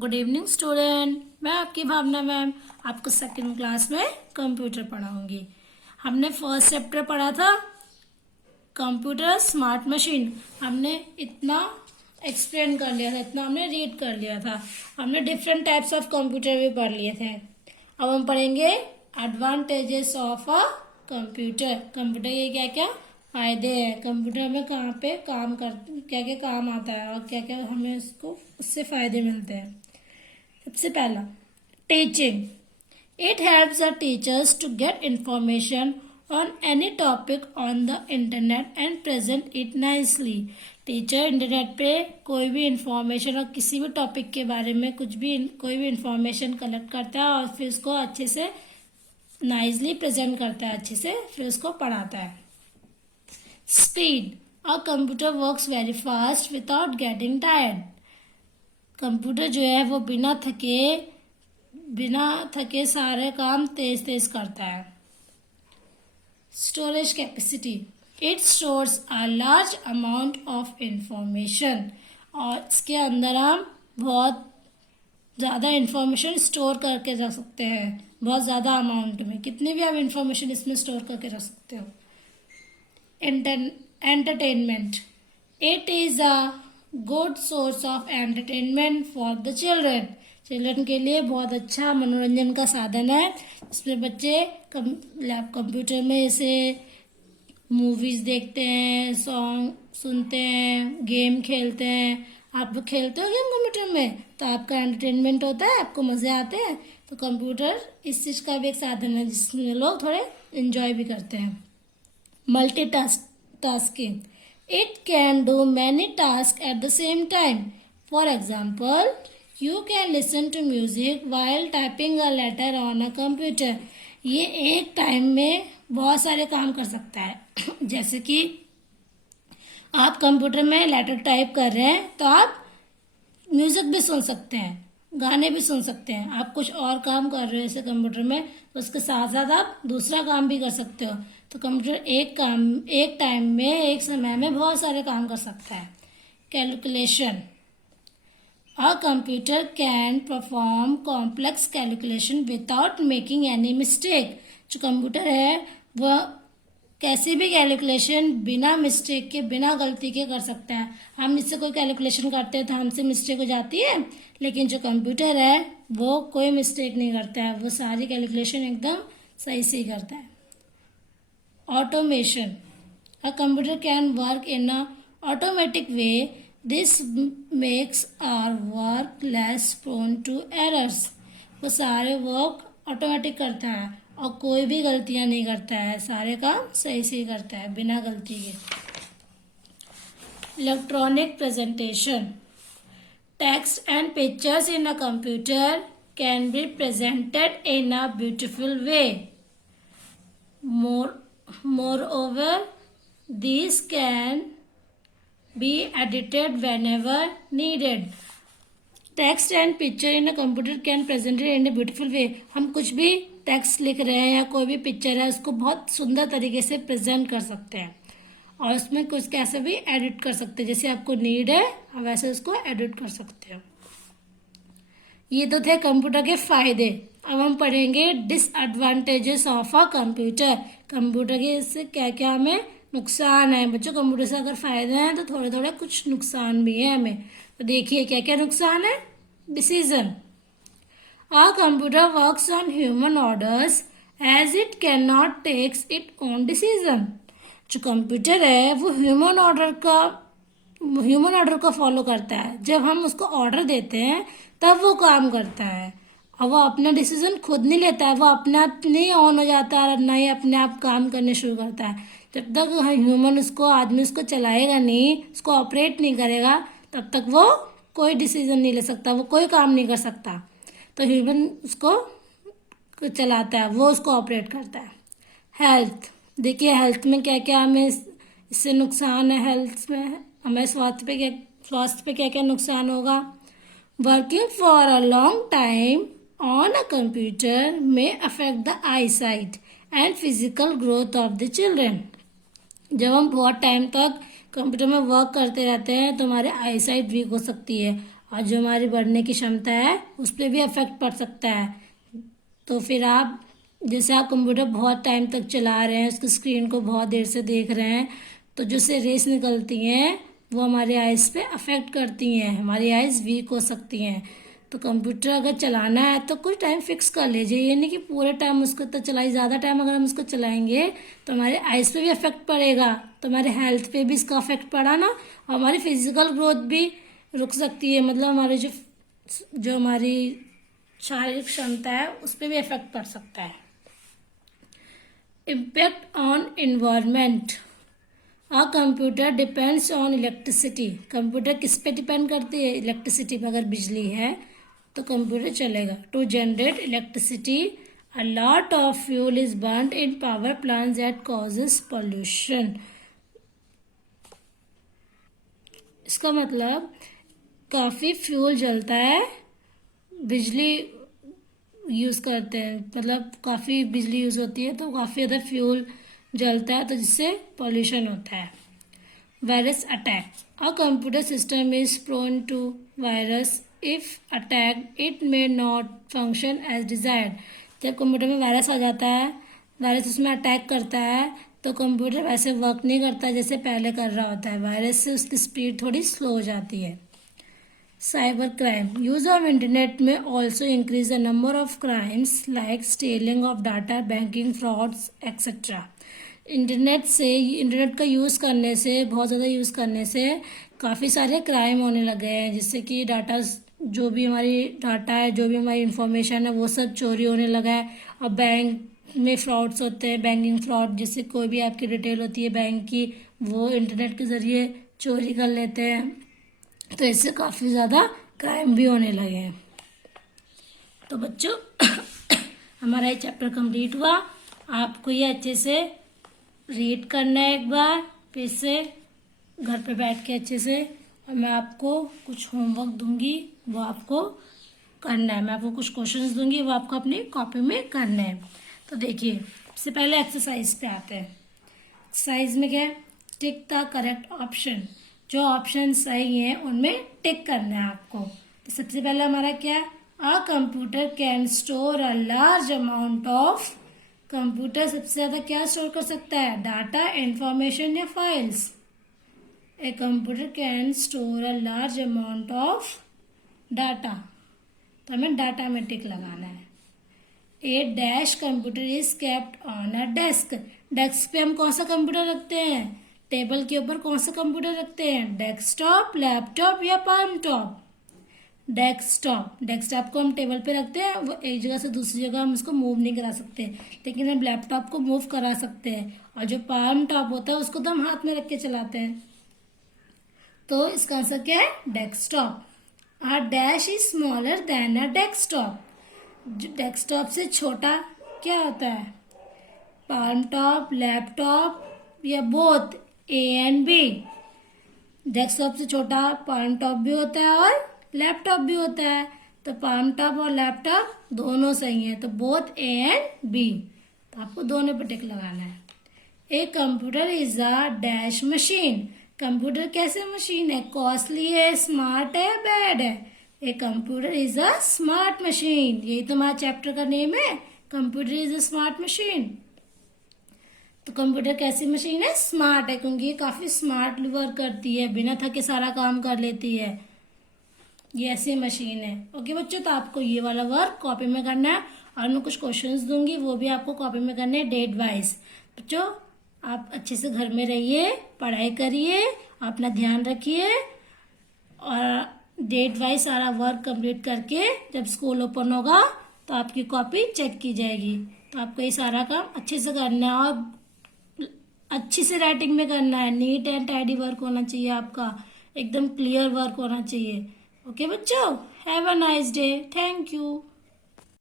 Good evening student. मैं आपकी भावना ma'am आपको सेकंड क्लास में कंप्यूटर पढ़ाऊंगी। हमने फर्स्ट चैप्टर पढ़ा था कंप्यूटर स्मार्ट मशीन। हमने इतना एक्सप्लेन कर लिया था, इतना हमने रीड कर लिया था। हमने डिफरेंट टाइप्स ऑफ कंप्यूटर भी पढ़ लिए थे। अब हम पढ़ेंगे advantages of a computer. Computer के क्या क्या फायदे हैं, कंप्यूटर में कहाँ पे काम कर क्या क्या काम आता है और क्या क्या हमें उससे फायदे मिलते हैं। सबसे पहला, teaching. It helps the teachers to get information on any topic on the internet and present it nicely. Teacher internet पे कोई भी इंफॉर्मेशन और किसी भी टॉपिक के बारे में कोई भी इंफॉर्मेशन कलेक्ट करता है और फिर उसको अच्छे से नाइसली प्रेजेंट करता है, अच्छे से फिर उसको पढ़ाता है। स्पीड। अ computer works very fast without getting tired. Computer जो है वो बिना थके सारे काम तेज तेज करता है। Storage capacity. It stores a large amount of information. और इसके अंदर हम बहुत ज़्यादा इंफॉर्मेशन स्टोर करके रख सकते हैं, बहुत ज़्यादा अमाउंट में, कितनी भी आप इंफॉर्मेशन इसमें स्टोर करके रख सकते हो। Entertainment. It is a good source of entertainment for the children के लिए बहुत अच्छा मनोरंजन का साधन है। इसमें बच्चे कंप्यूटर में ऐसे मूवीज़ देखते हैं, सॉन्ग सुनते हैं, गेम खेलते हैं। आप लोग खेलते हो गेम कंप्यूटर में, तो आपका एंटरटेनमेंट होता है, आपको मज़े आते हैं। तो कंप्यूटर इस चीज़ का भी एक साधन है जिसमें लोग थोड़े इन्जॉय भी करते हैं। Multitasking. It can do many tasks at the same time. For example, you can listen to music while typing a letter on a computer. ये एक टाइम में बहुत सारे काम कर सकता है। जैसे कि आप कंप्यूटर में लेटर टाइप कर रहे हैं तो आप म्यूज़िक भी सुन सकते हैं, गाने भी सुन सकते हैं। आप कुछ और काम कर रहे हो जैसे कंप्यूटर में, तो उसके साथ साथ आप दूसरा काम भी कर सकते हो। तो कंप्यूटर एक टाइम में, एक समय में बहुत सारे काम कर सकता है। Calculation. A computer can perform complex calculation without making any mistake. जो कंप्यूटर है वह कैसी भी कैलकुलेशन बिना मिस्टेक के, बिना गलती के कर सकता है। हम इससे कोई कैलकुलेशन करते हैं तो हमसे मिस्टेक हो जाती है, लेकिन जो कंप्यूटर है वो कोई मिस्टेक नहीं करता है, वो सारी कैलकुलेशन एकदम सही से ही करता है। Automation. A computer can work in a automatic way. This makes our work less prone to errors. वो सारे वर्क ऑटोमेटिक करता है और कोई भी गलतियां नहीं करता है, सारे काम सही से ही करता है बिना गलती के। Electronic presentation. Text and pictures in a computer can be presented in a beautiful way. Moreover, these can be edited whenever needed. Text and picture in a computer can presented in a beautiful way. हम कुछ भी text लिख रहे हैं या कोई भी picture है, उसको बहुत सुंदर तरीके से प्रेजेंट कर सकते हैं और उसमें कुछ कैसे भी एडिट कर सकते हैं। जैसे आपको नीड है आप वैसे उसको एडिट कर सकते हो। ये तो थे कंप्यूटर के फायदे। अब हम पढ़ेंगे disadvantages of a computer. Computer के इससे क्या क्या हमें नुकसान है। बच्चों, कंप्यूटर से अगर फायदे हैं तो थोड़े थोड़े कुछ नुकसान भी है हमें। तो देखिए क्या क्या नुकसान है। Decision. A computer works on human orders as it can not takes it own decision. जो कंप्यूटर है वो ह्यूमन ऑर्डर को फॉलो करता है। जब हम उसको ऑर्डर देते हैं तब वो काम करता है और वो अपना डिसीजन खुद नहीं लेता है। वो अपने आप नहीं ऑन हो जाता है और ना ही अपने आप काम करने शुरू करता है। जब तक आदमी उसको चलाएगा नहीं, उसको ऑपरेट नहीं करेगा, तब तक वो कोई डिसीजन नहीं ले सकता, वो कोई काम नहीं कर सकता। तो ह्यूमन उसको चलाता है, वो उसको ऑपरेट करता है। हेल्थ। देखिए हेल्थ में क्या क्या हमें इससे नुकसान है। हेल्थ में हमें स्वास्थ्य पे क्या क्या नुकसान होगा। Working for a long time on a computer में affect the eye sight and physical growth of the children. जब हम बहुत टाइम तक कंप्यूटर में वर्क करते रहते हैं तो हमारे आई साइट वीक हो सकती है और जो हमारी बढ़ने की क्षमता है उस पर भी अफेक्ट पड़ सकता है। तो फिर आप जैसे आप कंप्यूटर बहुत टाइम तक चला रहे हैं, उसकी स्क्रीन को बहुत देर से देख रहे हैं, तो जो से रेस निकलती हैं वो हमारे आइज़ पे अफेक्ट करती हैं, हमारी आइज़ वीक हो सकती हैं। तो कंप्यूटर अगर चलाना है तो कुछ टाइम फिक्स कर लीजिए, ये नहीं कि पूरे टाइम उसको तो चलाइए। ज़्यादा टाइम अगर हम उसको चलाएंगे तो हमारे आइज़ पे भी अफेक्ट पड़ेगा, तो हमारे हेल्थ पे भी इसका अफेक्ट पड़ा ना, और हमारी फिजिकल ग्रोथ भी रुक सकती है। मतलब हमारे जो हमारी शारीरिक क्षमता है उस पर भी इफेक्ट पड़ सकता है। Impact on environment. A computer depends on electricity. Computer किस पे डिपेंड करती है? इलेक्ट्रिसिटी पे। अगर बिजली है तो कंप्यूटर चलेगा। To generate electricity a lot of fuel is burned in power plants that causes pollution. इसका मतलब काफ़ी फ्यूल जलता है, बिजली यूज़ करते हैं, मतलब काफ़ी बिजली यूज़ होती है तो काफ़ी ज़्यादा फ्यूल जलता है, तो जिससे पॉल्यूशन होता है। Virus attack. A computer system is prone to virus if attack it may not function as desired. जब कंप्यूटर में वायरस आ जाता है, वायरस उसमें अटैक करता है, तो कंप्यूटर वैसे वर्क नहीं करता जैसे पहले कर रहा होता है। वायरस से उसकी स्पीड थोड़ी स्लो हो जाती है। Cyber crime. Use of internet में also increase the number of crimes like stealing of data, banking frauds etcetera. Internet का यूज़ करने से, बहुत ज़्यादा यूज़ करने से काफ़ी सारे क्राइम होने लगे हैं, जिससे कि डाटा, जो भी हमारी डाटा है, जो भी हमारी इंफॉर्मेशन है, वो सब चोरी होने लगा है। और बैंक में फ्रॉड्स होते हैं, बैंकिंग फ्रॉड, जिससे कोई भी आपकी डिटेल होती है बैंक की, वो इंटरनेट के ज़रिए चोरी कर लेते हैं। तो इससे काफ़ी ज़्यादा क्राइम भी होने लगे हैं। तो बच्चों हमारा ये चैप्टर कंप्लीट हुआ। आपको ये अच्छे से रीड करना है एक बार, फिर से घर पे बैठ के अच्छे से, और मैं आपको कुछ होमवर्क दूंगी, वो आपको करना है। मैं आपको कुछ क्वेश्चंस दूंगी, वो आपको अपनी कॉपी में करना है। तो देखिए, सबसे पहले एक्सरसाइज पे आते हैं। एक्सरसाइज में क्या है? Tick the correct option. जो ऑप्शन सही हैं उनमें टिक करना है आपको। तो सबसे पहले हमारा क्या है? A computer can store a large amount of. Computer सबसे ज़्यादा क्या स्टोर कर सकता है? डाटा, इंफॉर्मेशन या files. A computer can store a large amount of data, तो हमें डाटा में टिक लगाना है। A dash computer is kept on a desk. Desk पे हम कौन सा कंप्यूटर रखते हैं? टेबल के ऊपर कौन सा कंप्यूटर रखते हैं? डेस्कटॉप, लैपटॉप या पाम टॉप? डेस्कटॉप को हम टेबल पे रखते हैं, वो एक जगह से दूसरी जगह हम उसको मूव नहीं करा सकते, लेकिन हम लैपटॉप को मूव करा सकते हैं। और जो पाम टॉप होता है उसको तो हम हाथ में रख के चलाते हैं। तो इसका आंसर क्या है? Desktop. A dash is smaller than a desktop. Desktop से छोटा क्या होता है? पाम टॉप, लैपटॉप या both, A and B. Desktop से छोटा पाम टॉप भी होता है और लैपटॉप भी होता है, तो पाम टॉप और लैपटॉप दोनों सही है, तो बोथ ए एंड बी। तो आपको दोनों पे टिक लगाना है। A computer is a dash machine. Computer कैसे मशीन है? कॉस्टली है, स्मार्ट है, बैड है? A computer is a smart machine. यही तो हमारा चैप्टर का नेम है, computer is a smart machine. तो कंप्यूटर कैसी मशीन है? स्मार्ट है, क्योंकि ये काफ़ी स्मार्टली वर्क करती है, बिना थके सारा काम कर लेती है, ये ऐसी मशीन है। ओके बच्चों, तो आपको ये वाला वर्क कॉपी में करना है, और मैं कुछ क्वेश्चंस दूंगी, वो भी आपको कॉपी में करने हैं डेट वाइज। बच्चों आप अच्छे से घर में रहिए, पढ़ाई करिए, अपना ध्यान रखिए, और डेट वाइज सारा वर्क कंप्लीट करके जब स्कूल ओपन होगा तो आपकी कॉपी चेक की जाएगी। तो आपको ये सारा काम अच्छे से करना है, और अच्छी से राइटिंग में करना है। नीट एंड टाइडी वर्क होना चाहिए आपका, एकदम क्लियर वर्क होना चाहिए। ओके बच्चों, have a nice day, thank you.